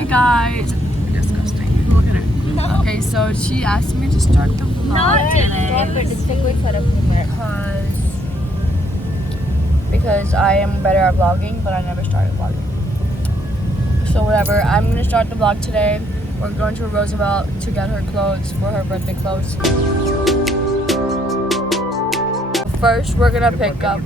Hey guys, disgusting. Look at her. No. Okay, so she asked me to start the vlog today because I am better at vlogging, but I never started vlogging. So whatever, I'm gonna start the vlog today. We're going to Roosevelt to get her clothes for her birthday clothes. First, we're gonna pick up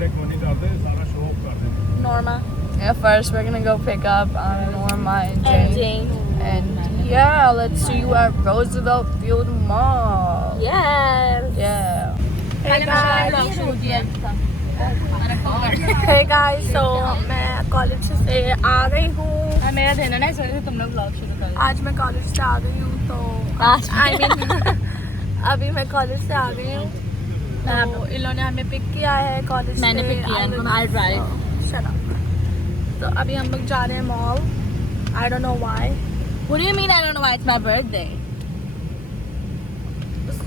Norma. Yeah, first we're gonna go pick up Norma and Jane. And yeah, let's see you at Roosevelt Field Mall. Yes. Yeah. Hey guys, so मैं college से आ गई हूँ. मेरा देना ना इसलिए तुम लोग vlog शुरू कर. आज मैं कॉलेज से आ गई हूँ तो अभी मैं कॉलेज से आ गई हूँ तो इन्होंने हमें पिक किया है कॉलेज से. मैंने पिक किया इनको. I drive. Shut up. तो अभी हम लोग जा रहे हैं mall. I don't know why. What do you mean I don't know why? It's my birthday.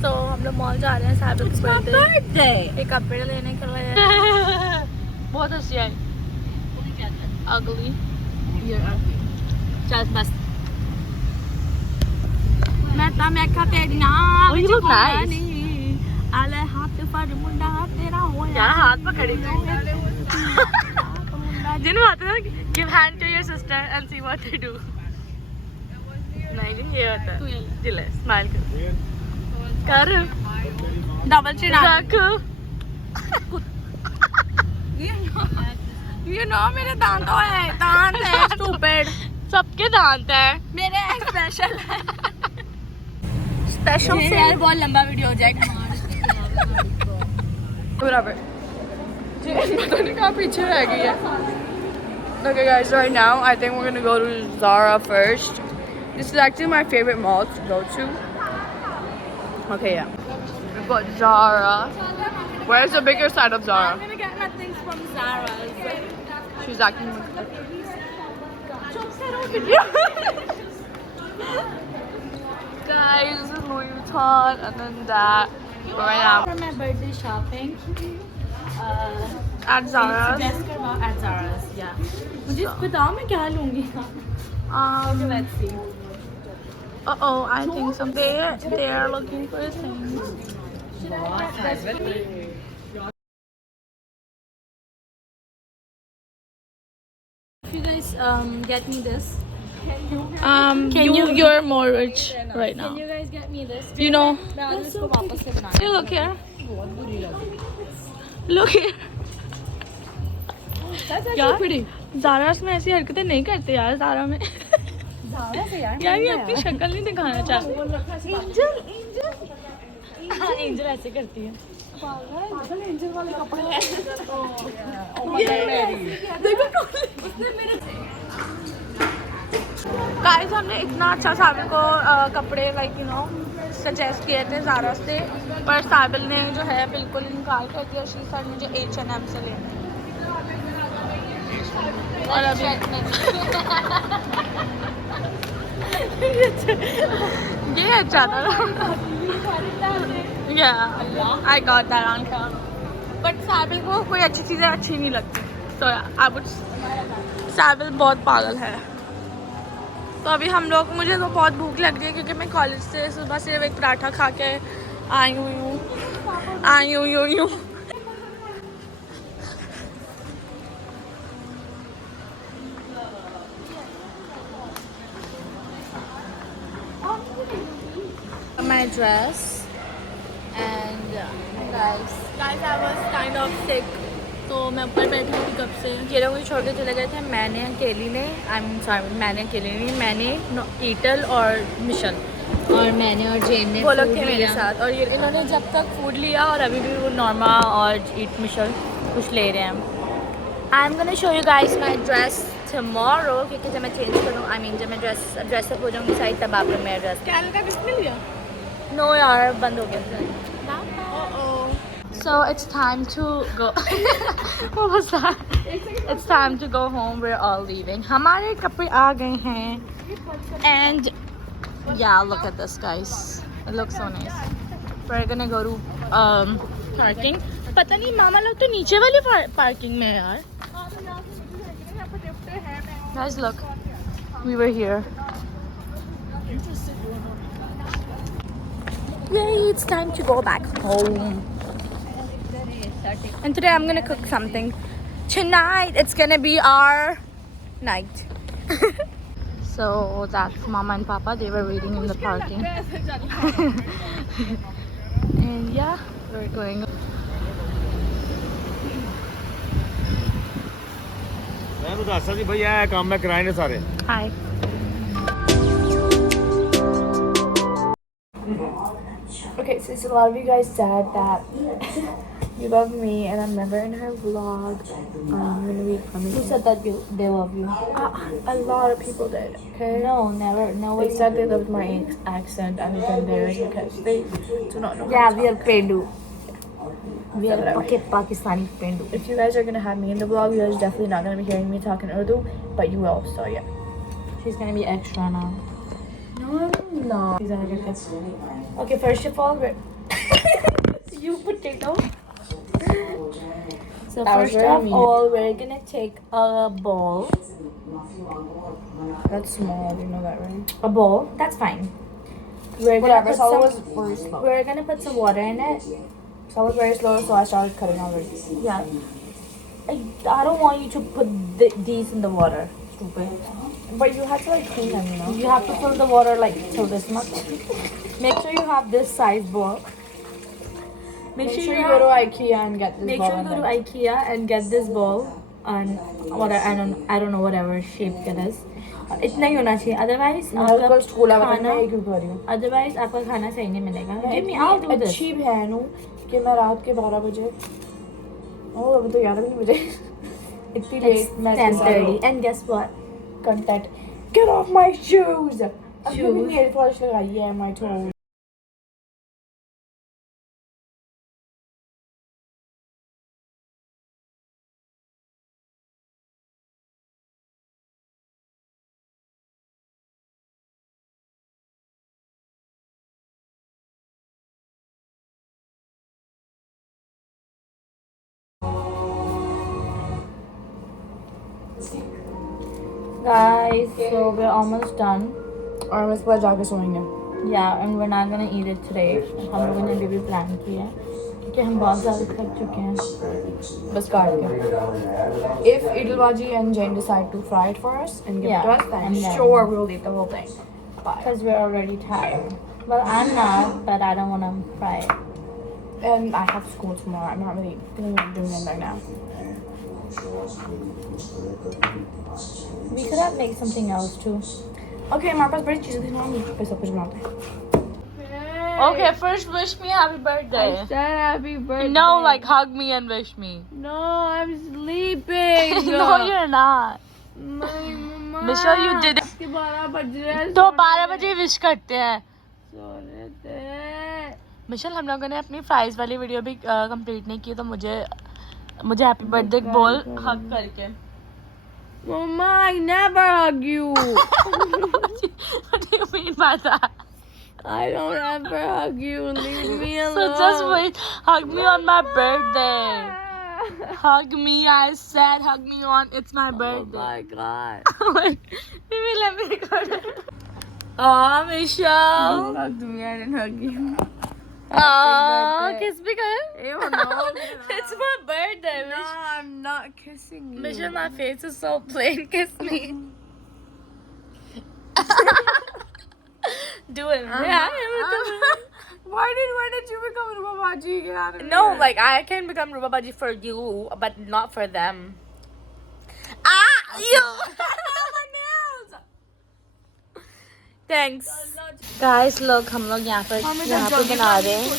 तो हम लोग मॉल जा रहे हैं साइबल के birthday. ये कपड़े लेने के लिए. बहुत हंसी आई. Ugly. You're ugly. चल बस. मैं तेरी ना. Oh, you look nice. आले हाथ पर मुंडा तेरा हो यार हाथ पकड़ी थी. जिन बात है give hand to your sister and see what they do. नहीं ये होता है. जिले smile कर. डबल चिन रखो. You know मेरे दांत है stupid. सबके दांत है. मेरे स्पेशल है. स्पेशल से यार बहुत लंबा वीडियो हो जाएगा. Whatever. पता नहीं कहाँ पीछे रह गई है. Okay guys, right now I think we're gonna go to Zara first. This is actually my favorite mall to go to. Okay, yeah. We've got Zara. Where's the bigger side of Zara? I'm gonna get my things from Zara's. She's acting like guys, this is Louis Vuitton and then that. But right now For my birthday shopping. at Zara's. At Zara's, yeah. मुझे बताओ मैं क्या लूँगी. Let's see. Uh-oh, I think they are looking for things. If you guys get me this. You're more rich right now. Can you guys get me this? You know. That's so cute. Hey, look here. Look here. That's यार, actually pretty. Zara's में ऐसी हरकतें नहीं करते यार. Zara में Zara से यार. यार ये अपनी शक्ल नहीं दिखाना चाहते. Angel ऐसे करती है. पागल एंजल वाले कपड़े हैं. गाइस हमने इतना अच्छा साबिल को कपड़े सजेस्ट किए थे Zara से, पर साबिल ने जो है बिल्कुल इनकार कर दिया. शी सर मुझे H&M से लेना है. और अभी ये अच्छा था. Yeah, I got that on camera. But साबिल को कोई अच्छी चीज़ें अच्छी नहीं लगती. So yeah, I would. साबिल बहुत पागल है. तो अभी हम लोग मुझे तो बहुत भूख लग रही है क्योंकि मैं कॉलेज से सुबह सिर्फ एक पराठा खा के आई हुई हूँ. My dress and guys I was kind of sick. तो मैं ऊपर बैठी थी कब से. ये लोग मुझे छोड़ के चले गए थे. मैंने ईटल और मिशन और मैंने और जेन ने वो लोग थे मेरे साथ. और ये इन्होंने जब तक फूड लिया और अभी भी वो नॉर्मा और मिशन कुछ ले रहे हैं. I am gonna show you guys my dress tomorrow क्योंकि जब मैं चेंज करूँ जब मैं ड्रेसअप हो जाऊँगी साइड तब आप लोग मेरा ड्रेस. कैल का किसने लिया? नो यार बंद हो गया. So it's time to go. What was that? It's time to go home. We're all leaving. हमारे कपड़े आ गए हैं. And yeah, look at this guys. It looks so nice. We're gonna go to parking. पता नहीं मामा लोग तो नीचे वाली पार्किंग में है यार. Guys look. we were here. Yay, it's time to go back home. And today I'm gonna cook something. Tonight it's gonna be our night. So that's Mama and Papa. They were waiting in the parking. And yeah, we're going. Hi. Okay, since a lot of you guys said that you love me and I'm never in her vlog, I'm gonna be coming. Who said that they love you? A lot of people did, okay? No, never. No, They said they loved my accent and it's embarrassed because they do not know. Yeah, we are Pendu. We are Pakistani Pendu. If you guys are gonna have me in the vlog, you guys are definitely not gonna be hearing me talk in Urdu, but you will, so yeah. She's gonna be extra now. No, I'm not. Okay, first of all, you potato. So That was first very of mean. all, we're gonna take a bowl. That's small, you know that, right? A bowl. That's fine. We're Whatever, gonna Sala put was some. very slow. We're gonna put some water in it. Sala was very slow, so I started cutting already. Yeah. I don't want you to put these in the water. Stupid. But you have to like clean them, you know? You have to fill the water like till this much. Make sure you have this size bowl. Make sure you go to IKEA and get this Make bowl sure you and go to then- IKEA and get this bowl and whatever I don't know whatever shape it is. इतना ही होना चाहिए. Otherwise मेरे को school है, खाना मैं क्यों कर रही हूँ? otherwise आपका खाना सही नहीं मिलेगा. Give me, इतनी I'll do this. अच्छी बहन हूँ कि मैं रात के 12 बजे अभी तो 11 भी नहीं बजे इतनी It's लेट मैं 10:30 and guess what? Content get off my shoes अभी भी Shoes? नेल पॉलिश लगाई है my toes Guys, so we're almost done. और हम इस पर जाके सोएंगे Yeah, and we're not gonna eat it today. हम लोगों ने अभी भी प्लान किया है क्योंकि हम बहुत ज़्यादा थक चुके हैं. बस काट के if Idilbaji and Jane decide to fry it for us and give it to us then and then- sure we'll eat the whole thing bye Because we're already tired. Well, I'm not, but I don't want to fry it. and I have school tomorrow I'm not really doing it right now We could have made something else too. okay हमारे पास बड़ी चीज़ें थी ना हम पे सब कुछ बनाते हैं Okay, first wish me happy birthday. I said happy birthday. No, like hug me and wish me. No, I'm sleeping. No, you're not. My mama. Mishiii, you did it. इसके 12 बज रहे हैं. तो 12 बजे विश करते हैं. सोने थे. मिशेल, हम लोगों ने अपनी फ्राइज वाली वीडियो भी कंप्लीट नहीं की तो मुझे हैप्पी बर्थडे बोल हग करके. Mama, I never hug you. What do you mean by that? I don't ever hug you. Leave me alone. So just wait, hug me on my birthday. Hug me, I said hug me on, it's my Oh birthday. my god. Wait, maybe let me record it. Aw, Michelle. You hugged me. I didn't hug you. Aw, kiss me, girl. Ew, no. It's my birthday, No, I'm not kissing you. Michelle, my face is so plain. Kiss me. Do it. Yeah, Why did you become a Babaji? Get out of no, here. like I can become Ruba Baji for you, but not for them. Ah, you. My nails. Thanks. Guys, look, हम लोग यहाँ पे बना रहे हैं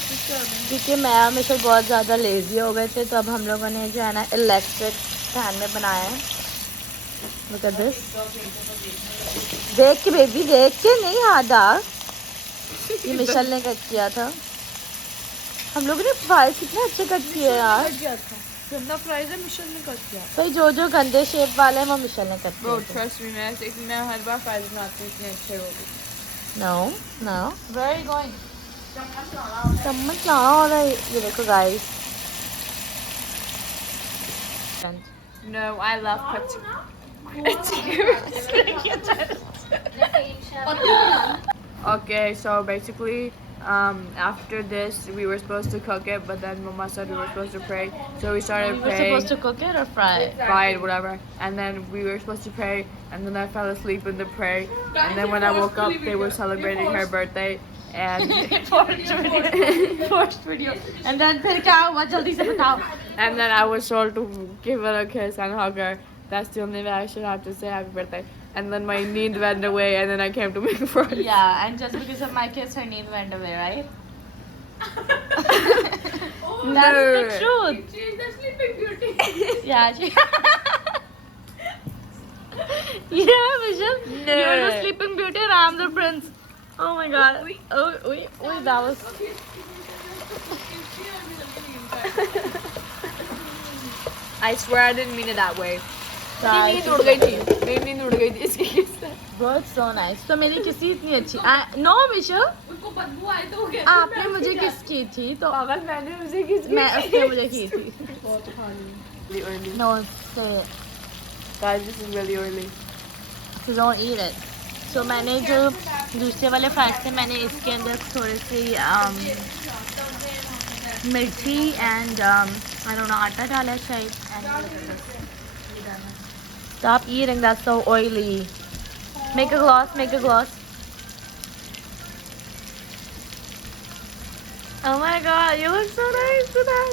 क्योंकि मैं और मिशेल बहुत ज़्यादा लेजी हो गए थे तो अब हम लोगों ने जो है ना इलेक्ट्रिक पैन में बनाया है. Look at this. देख के बेबी, देख के नहीं हाथ डाल. ये मिशेल ने कट किया था. हम लोगों ने फ्राइज कितने अच्छे कट किए यार. गंदा फ्राइज है. मिशेल ने कट किया. भाई जो गंदे शेप वाले हैं वो मिशेल ने कट Bro, किए. trust me, मैं हर बार फ्राइज बनाती हूँ इतने अच्छे होते. No. Where are you going? चम्मच लाना हो रहा है. ये देखो guys. No, I love cutting. Okay, so basically, after this, we were supposed to cook it, but then Mama said we were supposed to pray, so we started You were praying. supposed to cook it or fry it? Fry it, whatever. And then we were supposed to pray, and then I fell asleep in the prayer. And then when I woke up, they were celebrating her birthday, and First video. And then फिर क्या हुआ जल्दी से बताओ. and then I was told to give her a kiss and hug her. That's the only way I should have to say happy birthday. And then my need went away, and then I came to make fries. Yeah, and just because of my kiss, her need went away, right? That's the truth. She's the sleeping beauty. Yeah. Yeah, Michelle. No. You're the sleeping beauty and I'm the prince. Oh my god. Oh, that was. I swear I didn't mean it that way. Guys, नींद उड़ गई थी. मेरी नींद उड़ गई थी इसकी kiss से. bro, it's so nice. तो मेरी किसी इतनी अच्छी. No, Michelle. उसको बदबू आई तो क्या? आपने मुझे किस की थी तो पागल मैंने उसे किस की? मैं उसने मुझे की थी. Really oily. No, so Guys, this is really oily. don't eat it. So मैंने जो दूसरे वाले फ्राइज थे मैंने इसके अंदर थोड़ी सी मिर्ची and I don't know आटा डाला है शायद. Stop eating, that's so oily. Make a glass, make a glass. Oh my god, you look so nice today.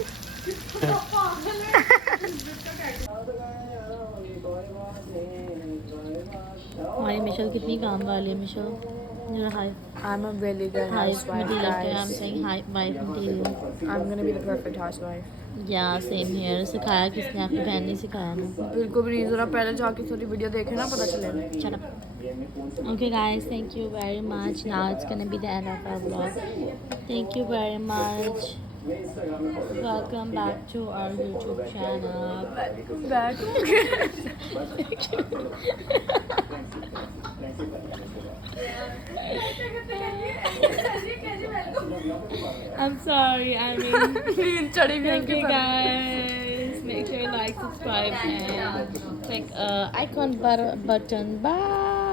हमारी मिशेल कितनी काम वाली है Michel. Hi. I'm a really good housewife, material. I'm guys. saying hi, wife material. I'm gonna be the perfect housewife. Yeah, same here. सिखाया किसने आपकी बहन ने सिखाया ना. बिल्कुल भी नहीं जरा पहले जाके थोड़ी वीडियो देखे ना पता चलेगा. Shut up. Okay guys, thank you very much. Now it's gonna be the end of our vlog. Thank you very much. Welcome back to our YouTube channel. Welcome back. I'm sorry, I mean, thank you guys. Make sure you like, subscribe, and click icon button. Bye.